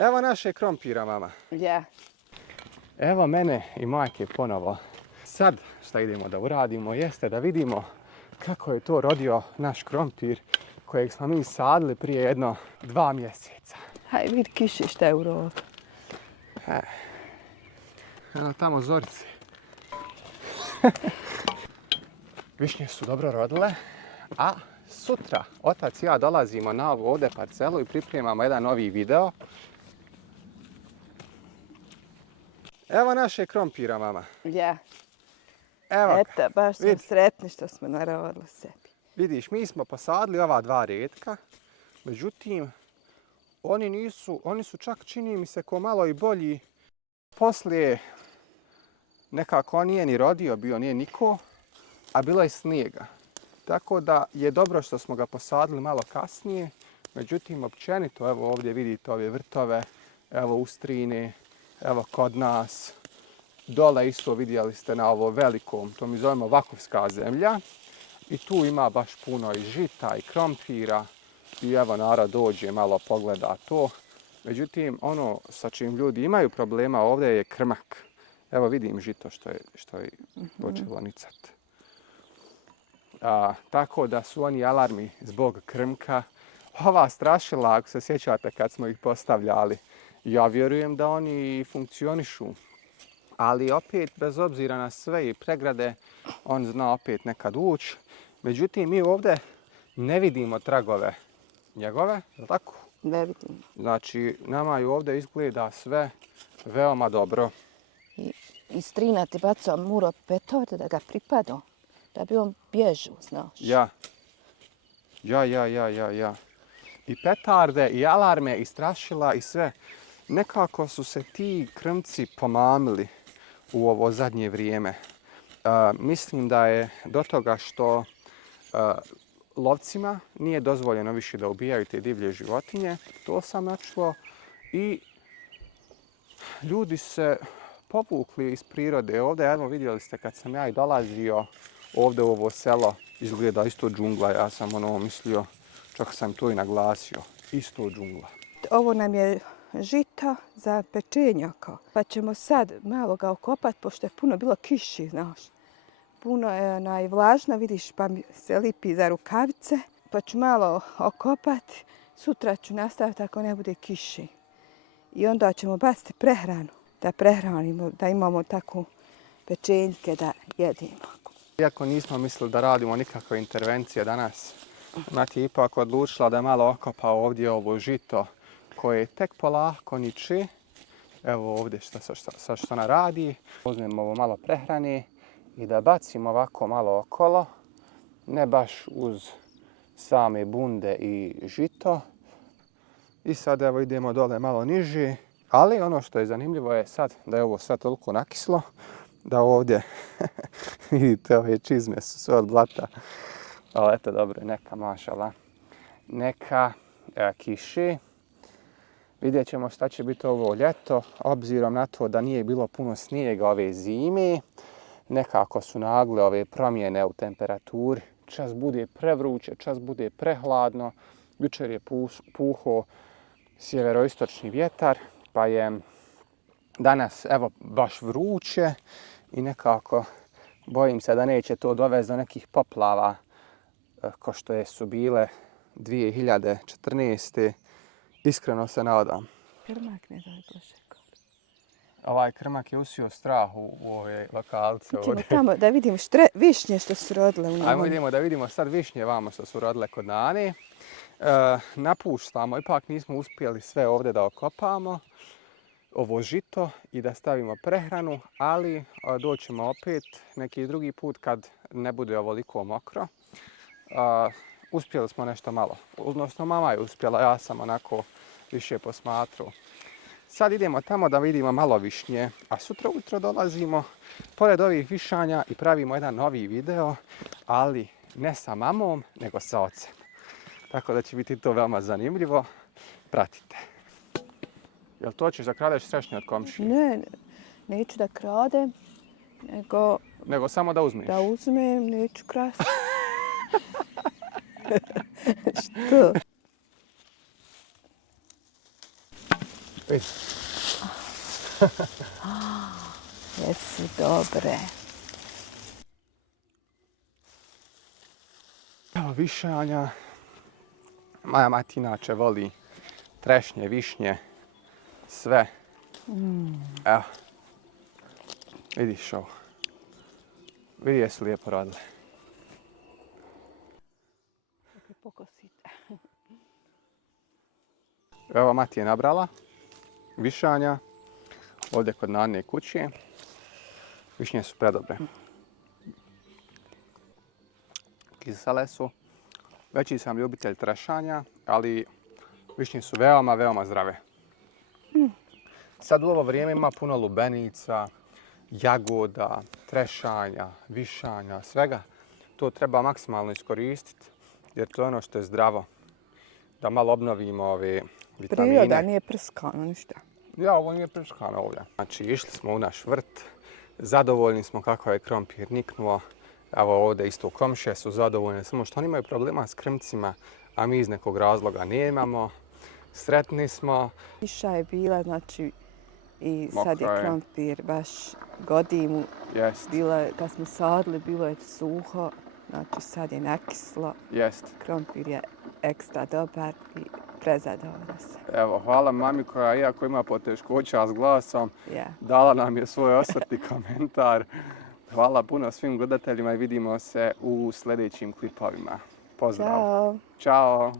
Evo naše krompira, mama. Ja. Evo mene i majke ponovo. Sad šta idemo da uradimo jeste da vidimo kako je to rodio naš krompir kojeg smo mi sadili prije jedno 2 mjeseca. Hajde vidi kiši šta je u rovu. Evo tamo Zorice. Višnje su dobro rodile, a sutra otac i ja dolazimo na ovu ovdje parcelu i pripremamo jedan novi video. Evo naše krompira, mama. Ja. Evo, Eto, baš smo sretni što smo narodili sebi. vidiš, mi smo posadili ova 2 retka, međutim, oni su čak, čini mi se, ko malo i bolji. Poslije nekako on nije ni rodio, nije niko, a bilo je snijega. Tako da je dobro što smo ga posadili malo kasnije, međutim, općenito, evo ovdje vidite ove vrtove, evo Ustrine, evo kod nas, dole isto vidjeli ste na ovo velikom, to mi zovemo vakovska zemlja. I tu ima baš puno i žita i krompira i evo narod dođe malo pogleda to. Međutim, ono sa čim ljudi imaju problema ovdje je krmak. Evo vidim žito što je počelo nicati. Tako da su oni alarmi zbog krmka. Ova strašila, ako se sjećate kad smo ih postavljali, ja vjerujem da oni funkcionišu. Ali opet, bez obzira na sve i pregrade, on zna opet nekad ući. Međutim, mi ovdje ne vidimo tragove njegove, je li tako? Ne vidimo. Znači, nama je ovdje izgleda sve veoma dobro. I strina ti bacao muro petovde da ga pripadao, da bi on bježao, znaš. Ja. I petarde, i alarme, i strašila, i sve. Nekako su se ti krmci pomamili u ovo zadnje vrijeme. Mislim da je do toga što lovcima nije dozvoljeno više da ubijaju te divlje životinje. To sam načuo. I ljudi se povukli iz prirode. Ovdje, evo vidjeli ste kad sam ja i dolazio ovdje u ovo selo, izgleda isto džungla. Ja sam mislio, čak sam to i naglasio, isto džungla. Ovo nam je žita za pečenjaka. Pa ćemo sad malo ga okopati, pošto je puno bilo kiši, znaš. Puno je vlažno, vidiš, pa se lipi za rukavice. Pa ću malo okopati. Sutra ću nastaviti ako ne bude kiši. I onda ćemo baciti prehranu, da prehranimo, da imamo takvu pečenjke da jedimo. Iako nismo mislili da radimo nikakve intervencije danas, Mati je ipak odlučila da malo okopa ovdje ovo žito koje tek polako niči. Evo ovdje što ona radi. Uzmemo ovo malo prehrane i da bacimo ovako malo okolo. Ne baš uz same bunde i žito. I sad evo idemo dole malo niže. Ali ono što je zanimljivo je sad da je ovo sad toliko nakislo. Da ovdje, vidite ove čizme su sve od blata. Ali eto dobro, neka mašala. Neka kiši. Vidjet ćemo šta će biti ovo ljeto, obzirom na to da nije bilo puno snijega ove zime. Nekako su nagle ove promjene u temperaturi. Čas bude prevruće, čas bude prehladno. Jučer je puhao sjeveroistočni vjetar, pa je danas evo baš vruće i nekako bojim se da neće to dovesti do nekih poplava ko što su bile 2014. Iskreno se nadam. Krmak ne daj Bože. Ovaj krmak je usio strah u ove lokalce ovdje. Idemo tamo da vidimo višnje što su rodile u njemu. Ajmo idemo da vidimo sad višnje vamo što su rodile kod Nane. Napuštamo, ipak nismo uspjeli sve ovdje da okopamo. Ovo žito i da stavimo prehranu, ali doćemo opet neki drugi put kad ne bude ovoliko mokro. Uspjeli smo nešto malo, odnosno mama je uspjela, ja sam onako više posmatrao. Sad idemo tamo da vidimo malo višnje, a sutra ujutro dolazimo pored ovih višanja i pravimo jedan novi video, ali ne sa mamom, nego sa ocem. Tako da će biti to veoma zanimljivo. Pratite. Jel to ćeš da kradeš trešnje od komšije? Ne, neću da kradem, nego samo da uzmeš? Da uzmem, neću krasti. Što? Vidi. Jesu dobre. Evo višanja. Moja mati inače voli trešnje, višnje, sve. Evo. Vidiš ovo. Vidi jesu lijepo radile. Pokosite. Evo mati je nabrala višanja. Ovdje kod Nane kuće. Višnje su predobre. Kisele su. Veći sam ljubitelj trešanja, ali višnje su veoma, veoma zdrave. Sad u ovo vrijeme ima puno lubenica, jagoda, trešanja, višanja, svega. To treba maksimalno iskoristiti, jer to je ono što je zdravo. Da malo obnovimo ove vitamine. Priroda nije prskano ništa. Ja, ovo nije prskano ovdje. Znači, išli smo u naš vrt, zadovoljni smo kako je krompir niknuo. Evo ovdje isto komšije su zadovoljne, samo što oni imaju problema s krmcima, a mi iz nekog razloga nemamo. Sretni smo. Kiša je bila, znači, i sad Mokro je je. krompir baš godi mu. Jest, Kad smo sadili, bilo je suho, znači sad je nakislo. jest. Krompir je ekstra dobar i prezadovoljna se. Evo, hvala mami koja, iako ima poteškoća s glasom, Ja. dala nam je svoj osvrt i komentar. Hvala puno svim gledateljima i vidimo se u sljedećim klipovima. Pozdrav. Ćao. Ćao.